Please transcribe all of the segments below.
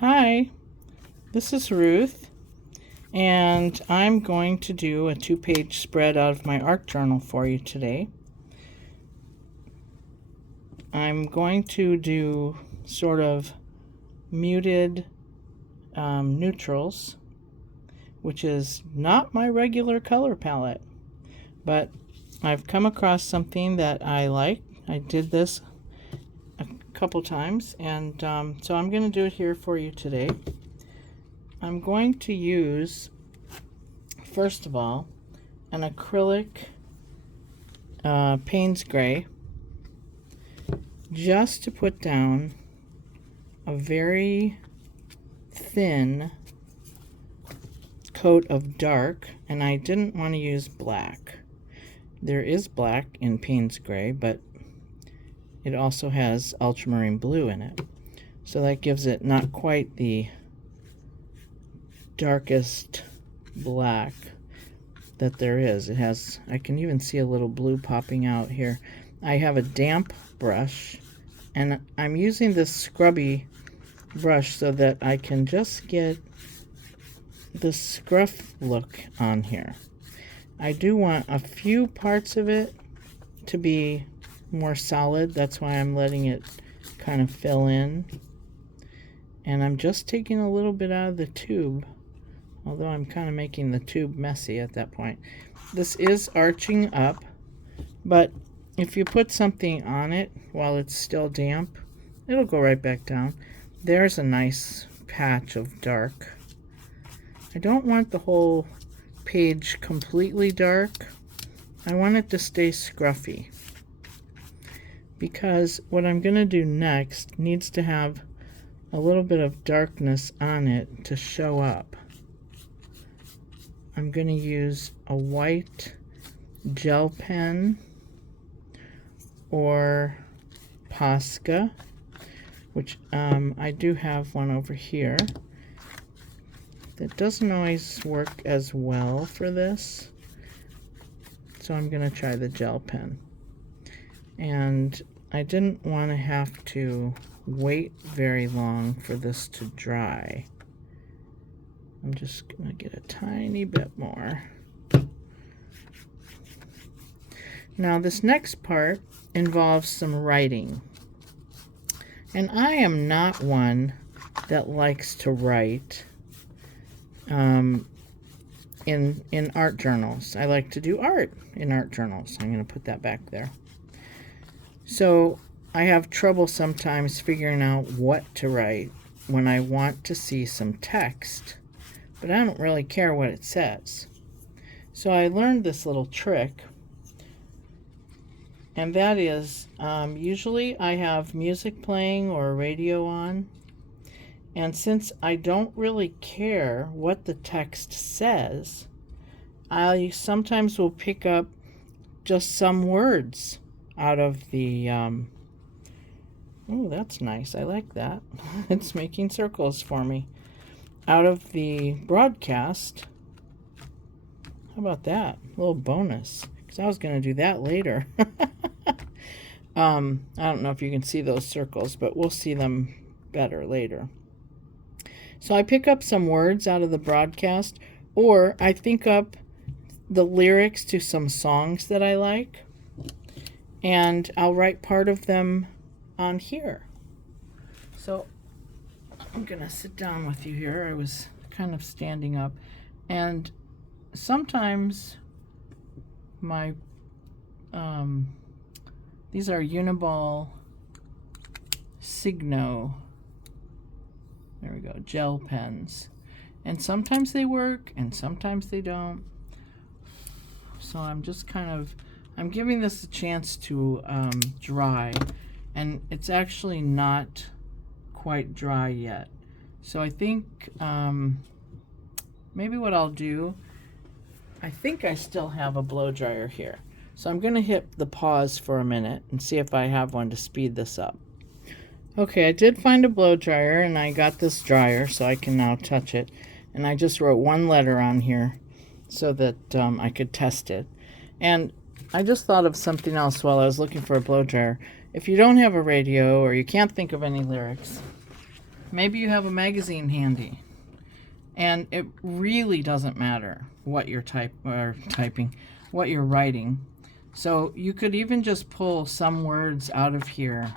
Hi, this is Ruth, and I'm going to do a 2-page spread out of my art journal for you today. I'm going to do sort of muted neutrals, which is not my regular color palette, but I've come across something that I like. I did this a couple times, and so I'm going to do it here for you today. I'm going to use, first of all, an acrylic Payne's Gray just to put down a very thin coat of dark, and I didn't want to use black. There is black in Payne's Gray, but it also has ultramarine blue in it, so that gives it not quite the darkest black that there is. It has, I can even see a little blue popping out here. I have a damp brush, and I'm using this scrubby brush so that I can just get the scruff look on here. I do want a few parts of it to be more solid. That's why I'm letting it kind of fill in. And I'm just taking a little bit out of the tube, although I'm kind of making the tube messy at that point. This is arching up, but if you put something on it while it's still damp, it'll go right back down. There's a nice patch of dark. I don't want the whole page completely dark. I want it to stay scruffy, because what I'm going to do next needs to have a little bit of darkness on it to show up. I'm going to use a white gel pen or Posca, which I do have one over here. That doesn't always work as well for this, so I'm going to try the gel pen. And I didn't want to have to wait very long for this to dry. I'm just going to get a tiny bit more. Now this next part involves some writing. And I am not one that likes to write in art journals. I like to do art in art journals. I'm going to put that back there. So I have trouble sometimes figuring out what to write when I want to see some text, but I don't really care what it says. So I learned this little trick, and that is usually I have music playing or radio on, and since I don't really care what the text says, I sometimes will pick up just some words out of the oh, that's nice. I like that. It's making circles for me. Out of the broadcast. How about that? A little bonus. Because I was going to do that later. I don't know if you can see those circles, but we'll see them better later. So I pick up some words out of the broadcast, or I think up the lyrics to some songs that I like, and I'll write part of them on here. So I'm gonna sit down with you here. I was kind of standing up, and sometimes my these are Uniball Signo, there we go, gel pens, and sometimes they work and sometimes they don't. So I'm just kind of, I'm giving this a chance to dry, and it's actually not quite dry yet. So I think maybe what I'll do, I think I still have a blow dryer here. So I'm going to hit the pause for a minute and see if I have one to speed this up. Okay, I did find a blow dryer, and I got this dryer so I can now touch it. And I just wrote one letter on here so that I could test it. And I just thought of something else while I was looking for a blow dryer. If you don't have a radio or you can't think of any lyrics, maybe you have a magazine handy. And it really doesn't matter what you're typing, what you're writing. So you could even just pull some words out of here.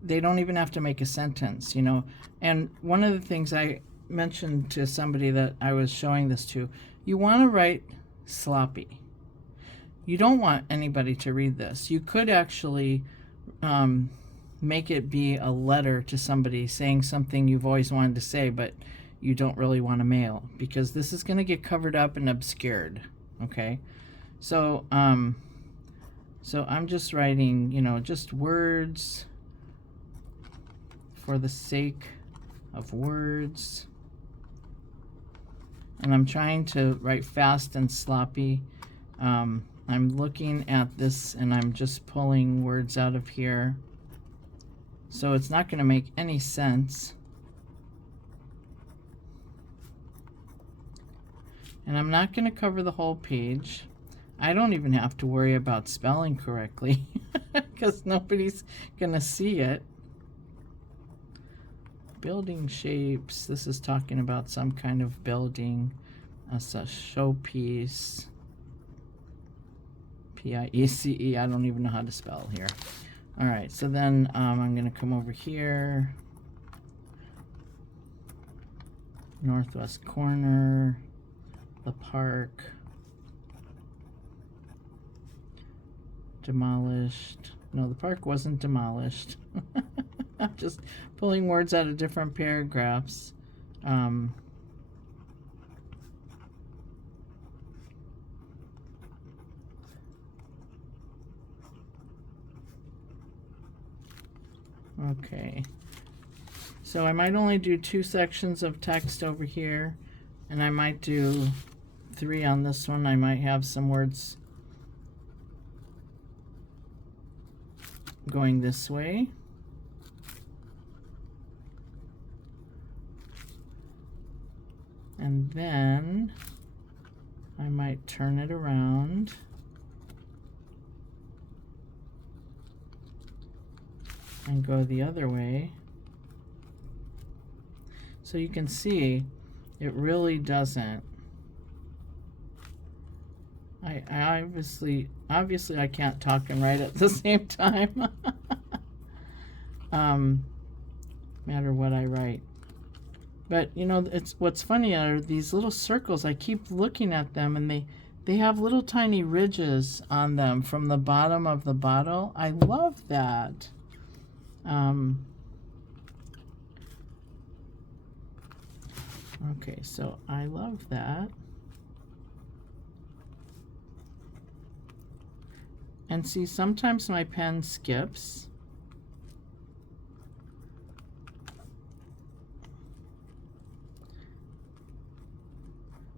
They don't even have to make a sentence, you know. And one of the things I mentioned to somebody that I was showing this to, you want to write sloppy. You don't want anybody to read this. You could actually make it be a letter to somebody saying something you've always wanted to say, but you don't really want to mail, because this is going to get covered up and obscured. Okay, so so I'm just writing, you know, just words for the sake of words, and I'm trying to write fast and sloppy. I'm looking at this and I'm just pulling words out of here, so it's not going to make any sense. And I'm not going to cover the whole page. I don't even have to worry about spelling correctly because nobody's going to see it. Building shapes. This is talking about some kind of building. That's a showpiece. P-I-E-C-E. I don't even know how to spell here. All right, so then I'm going to come over here. Northwest corner. The park. Demolished. No, the park wasn't demolished. I'm just pulling words out of different paragraphs. Okay. So I might only do 2 sections of text over here, and I might do 3 on this one. I might have some words going this way. And then I might turn it around and go the other way. So you can see it really doesn't. I obviously I can't talk and write at the same time. Matter what I write. But you know, it's what's funny are these little circles. I keep looking at them and they have little tiny ridges on them from the bottom of the bottle. I love that. Okay, so I love that. And see, sometimes my pen skips.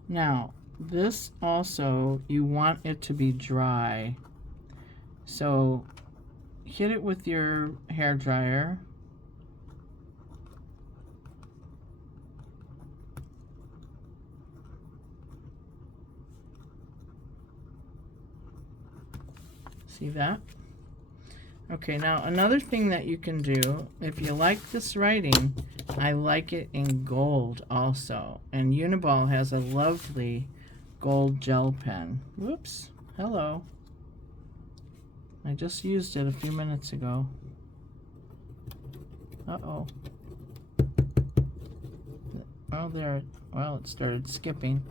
Now, this also, you want it to be dry. So hit it with your hair dryer. See that? Okay, now another thing that you can do, if you like this writing, I like it in gold also. And Uniball has a lovely gold gel pen. Whoops, hello. I just used it a few minutes ago. Uh-oh. Oh, there, well, it started skipping.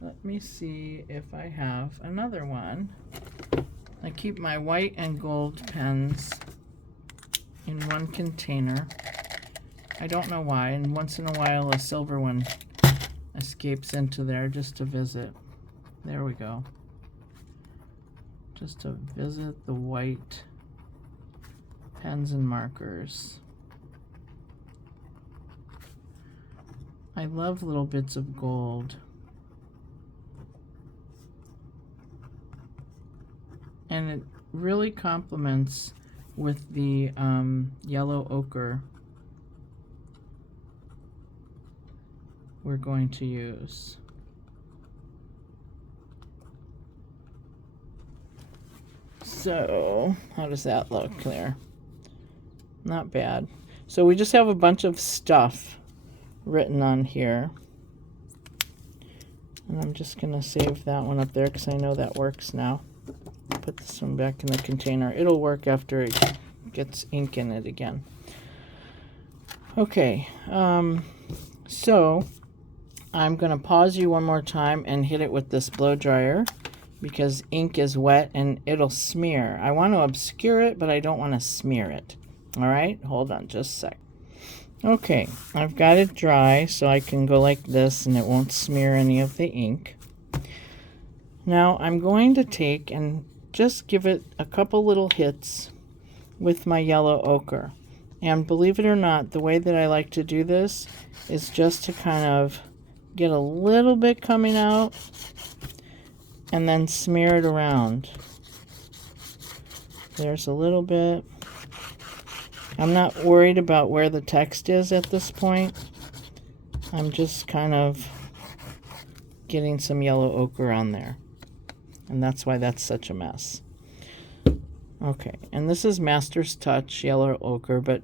Let me see if I have another one. I keep my white and gold pens in one container. I don't know why, and once in a while a silver one escapes into there just to visit. There we go. Just to visit the white pens and markers. I love little bits of gold. And it really complements with the yellow ochre we're going to use. So, how does that look there? Not bad. So we just have a bunch of stuff written on here. And I'm just going to save that one up there because I know that works now. Put this one back in the container. It'll work after it gets ink in it again. Okay, so I'm going to pause you one more time and hit it with this blow dryer because ink is wet and it'll smear. I want to obscure it, but I don't want to smear it. All right, hold on just a sec. Okay, I've got it dry so I can go like this and it won't smear any of the ink. Now I'm going to take and just give it a couple little hits with my yellow ochre. And believe it or not, the way that I like to do this is just to kind of get a little bit coming out and then smear it around. There's a little bit. I'm not worried about where the text is at this point. I'm just kind of getting some yellow ochre on there. And that's why that's such a mess. Okay, and this is Master's Touch Yellow Ochre, but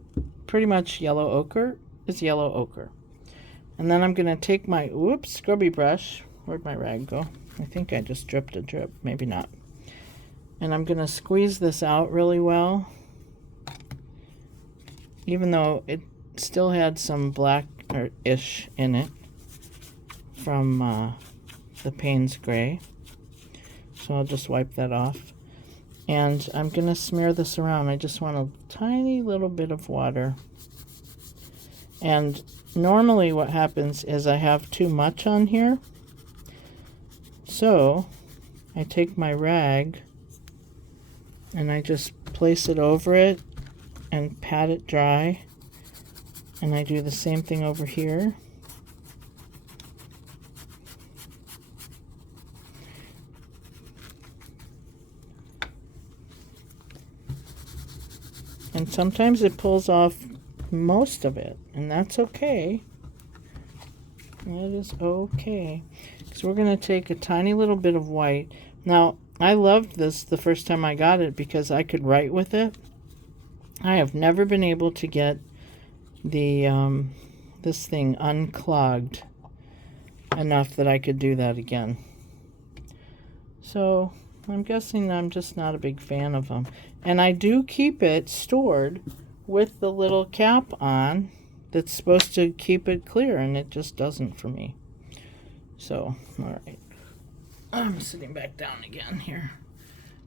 pretty much yellow ochre is yellow ochre. And then I'm going to take my, scrubby brush. Where'd my rag go? I think I just dripped a drip. Maybe not. And I'm going to squeeze this out really well. Even though it still had some black-ish in it from the Payne's Gray. So I'll just wipe that off. And I'm going to smear this around. I just want a tiny little bit of water. And normally what happens is I have too much on here. So I take my rag and I just place it over it and pat it dry. And I do the same thing over here. And sometimes it pulls off most of it, and that's okay. That is okay. Because we're going to take a tiny little bit of white. Now, I loved this the first time I got it because I could write with it. I have never been able to get the this thing unclogged enough that I could do that again. So I'm guessing I'm just not a big fan of them. And I do keep it stored with the little cap on that's supposed to keep it clear, and it just doesn't for me. So, all right. I'm sitting back down again here.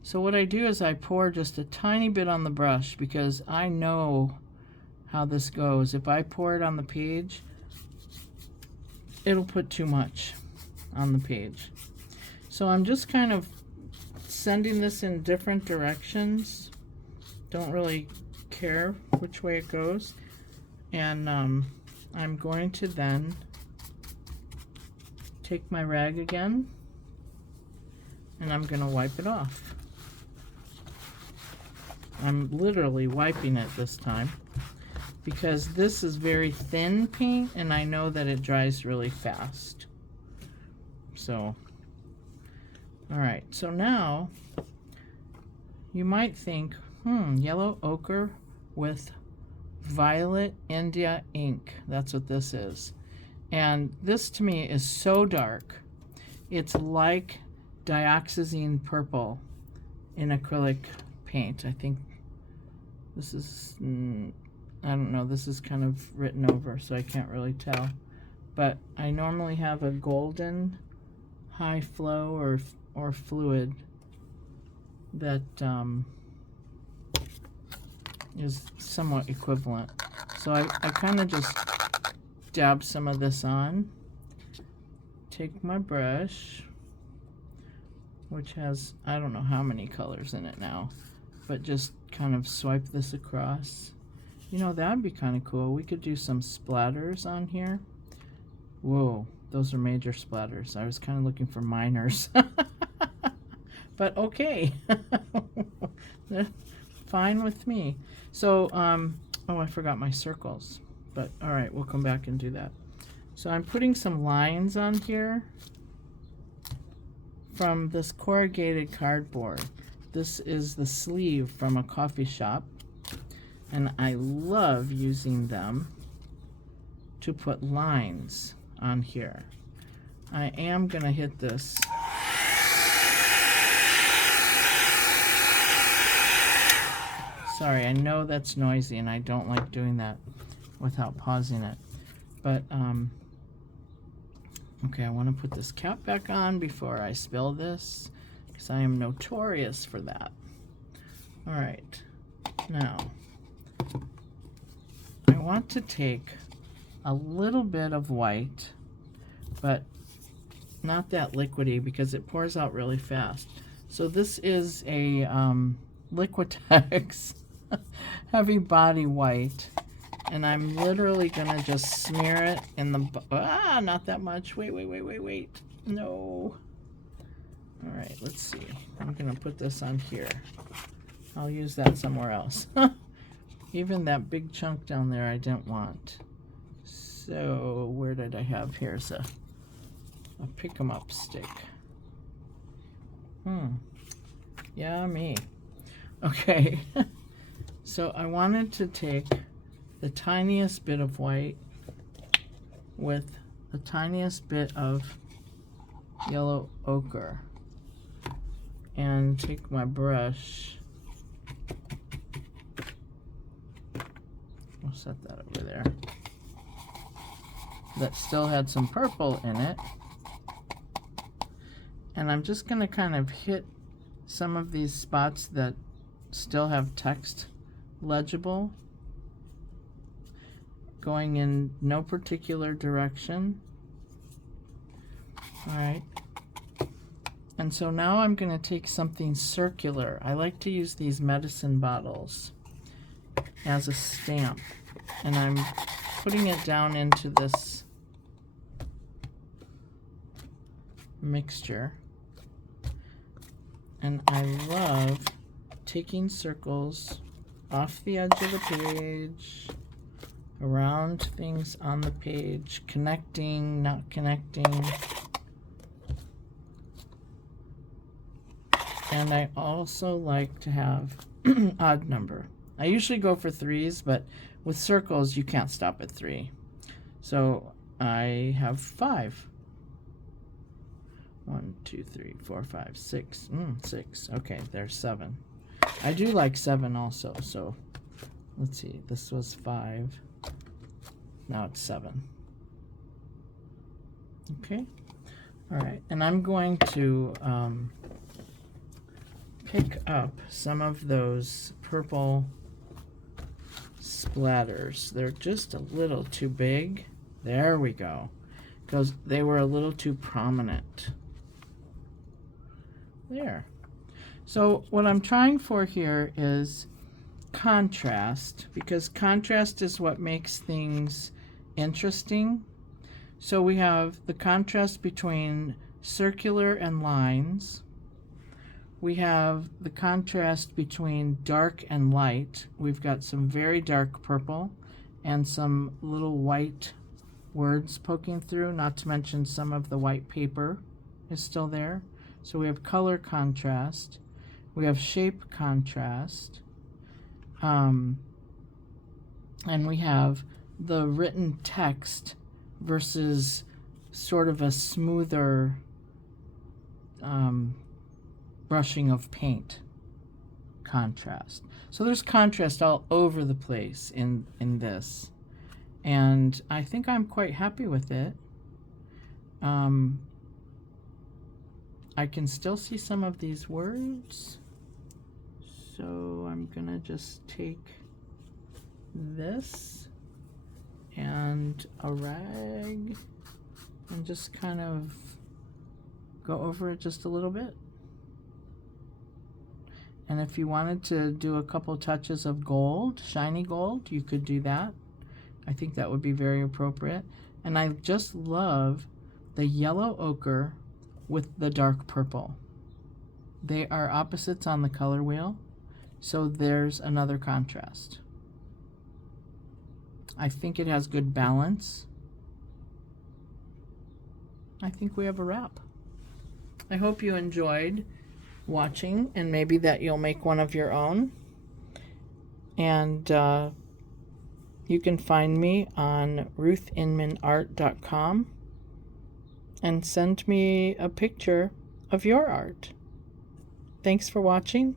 So what I do is I pour just a tiny bit on the brush because I know how this goes. If I pour it on the page, it'll put too much on the page. So I'm just kind of sending this in different directions. Don't really care which way it goes. And I'm going to then take my rag again and I'm going to wipe it off. I'm literally wiping it this time because this is very thin paint and I know that it dries really fast. So, alright, so now you might think, yellow ochre with violet India ink. That's what this is. And this to me is so dark. It's like dioxazine purple in acrylic paint. I think this is, I don't know, this is kind of written over so I can't really tell. But I normally have a golden high flow or fluid that is somewhat equivalent. So I kind of just dab some of this on, take my brush, which has, I don't know how many colors in it now, but just kind of swipe this across. You know, that'd be kind of cool. We could do some splatters on here. Whoa, those are major splatters. I was kind of looking for minors. But okay. Fine with me. So, oh, I forgot my circles. But, all right, we'll come back and do that. So I'm putting some lines on here from this corrugated cardboard. This is the sleeve from a coffee shop. And I love using them to put lines on here. I am gonna hit this. Sorry, I know that's noisy and I don't like doing that without pausing it. But, okay, I want to put this cap back on before I spill this, because I am notorious for that. All right, now, I want to take a little bit of white, but not that liquidy because it pours out really fast. So this is a Liquitex heavy body white, and I'm literally gonna just smear it in the, not that much. Wait. No. All right, let's see. I'm gonna put this on here. I'll use that somewhere else. Even that big chunk down there I didn't want. So where did I have? Here's a pick 'em up stick. Yeah, me. Okay. So I wanted to take the tiniest bit of white with the tiniest bit of yellow ochre and take my brush. I'll set that over there. That still had some purple in it. And I'm just going to kind of hit some of these spots that still have text legible, going in no particular direction. All right. And so now I'm going to take something circular. I like to use these medicine bottles as a stamp. And I'm putting it down into this mixture. And I love taking circles off the edge of the page, around things on the page, connecting, not connecting. And I also like to have odd number. I usually go for 3s, but with circles you can't stop at 3. So I have 5. 1, 2, 3, 4, 5, 6. 6. Okay, there's 7. I do like 7 also, so let's see. This was 5. Now it's 7. Okay. All right. And I'm going to pick up some of those purple splatters. They're just a little too big. There we go. Because they were a little too prominent. There. So what I'm trying for here is contrast, because contrast is what makes things interesting. So we have the contrast between circular and lines. We have the contrast between dark and light. We've got some very dark purple and some little white words poking through, not to mention some of the white paper is still there. So we have color contrast. We have shape contrast. And we have the written text versus sort of a smoother brushing of paint contrast. So there's contrast all over the place in this. And I think I'm quite happy with it. I can still see some of these words. So I'm gonna just take this and a rag and just kind of go over it just a little bit. And if you wanted to do a couple touches of gold, shiny gold, you could do that. I think that would be very appropriate. And I just love the yellow ochre with the dark purple. They are opposites on the color wheel, so there's another contrast. I think it has good balance. I think we have a wrap. I hope you enjoyed watching, and maybe that you'll make one of your own. And you can find me on ruthinmanart.com and send me a picture of your art. Thanks for watching.